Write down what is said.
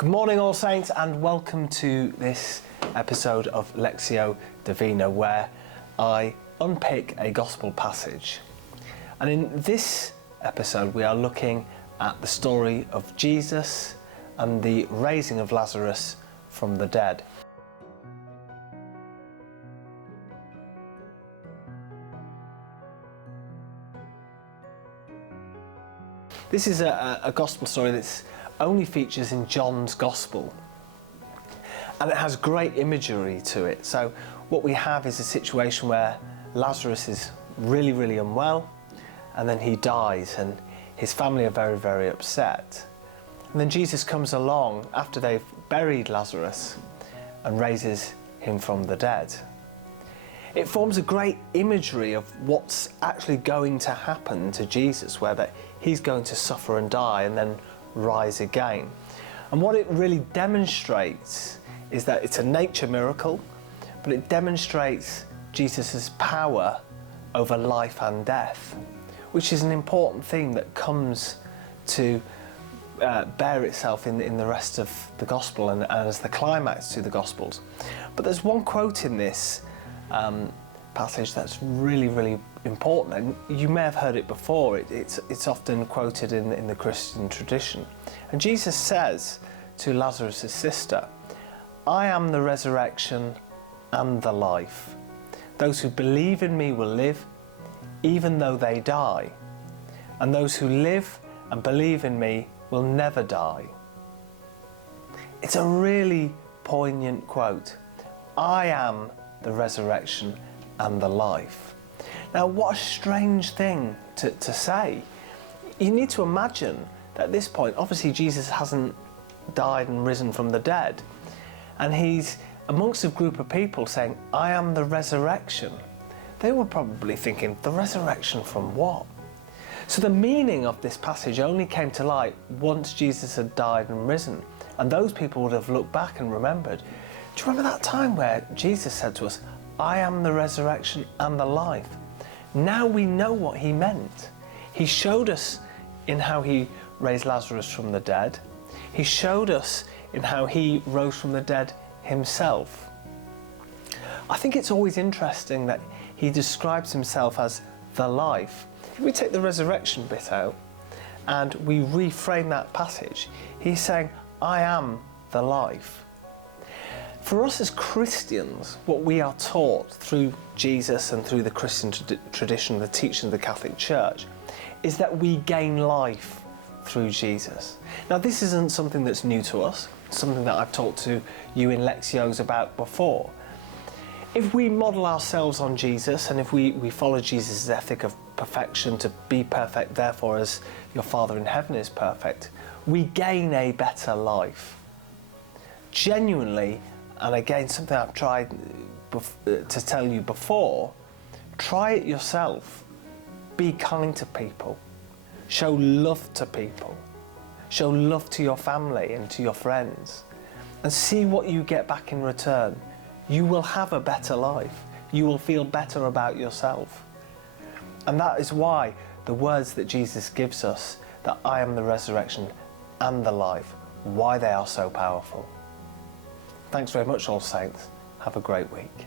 Good morning, All Saints, and welcome to this episode of Lectio Divina, where I unpick a gospel passage. And in this episode, we are looking at the story of Jesus and the raising of Lazarus from the dead. This is a gospel story that only features in John's gospel, and it has great imagery to it. So what we have is a situation where Lazarus is really unwell, and then he dies, and his family are very upset. And then Jesus comes along after they've buried Lazarus and raises him from the dead. It forms a great imagery of what's actually going to happen to Jesus, where that he's going to suffer and die and then rise again. And what it really demonstrates is that it's a nature miracle, but it demonstrates Jesus' power over life and death, which is an important theme that comes to bear itself in the rest of the gospel and as the climax to the gospels. But there's one quote in this passage that's really important, and you may have heard it before. It's often quoted in the Christian tradition, and Jesus says to Lazarus' sister, "I am the resurrection and the life. Those who believe in me will live even though they die, and those who live and believe in me will never die." It's a really poignant quote. I am the resurrection and the life. Now, what a strange thing to say. You need to imagine that at this point, obviously Jesus hasn't died and risen from the dead, and he's amongst a group of people saying, I am the resurrection. They were probably thinking, the resurrection from what? So the meaning of this passage only came to light once Jesus had died and risen, and those people would have looked back and remembered, do you remember that time where Jesus said to us, I am the resurrection and the life? Now we know what he meant. He showed us in how he raised Lazarus from the dead. He showed us in how he rose from the dead himself. I think it's always interesting that he describes himself as the life. If we take the resurrection bit out and we reframe that passage, he's saying, I am the life. For us as Christians, what we are taught through Jesus and through the Christian tradition, the teaching of the Catholic Church, is that we gain life through Jesus. Now, this isn't something that's new to us, it's something that I've talked to you in Lectios about before. If we model ourselves on Jesus, and if we follow Jesus' ethic of perfection, to be perfect, therefore as your Father in heaven is perfect, we gain a better life. Genuinely, and again, something I've tried to tell you before, try it yourself. Be kind to people. Show love to people. Show love to your family and to your friends. And see what you get back in return. You will have a better life. You will feel better about yourself. And that is why the words that Jesus gives us, that I am the resurrection and the life, why they are so powerful. Thanks very much, All Saints. Have a great week.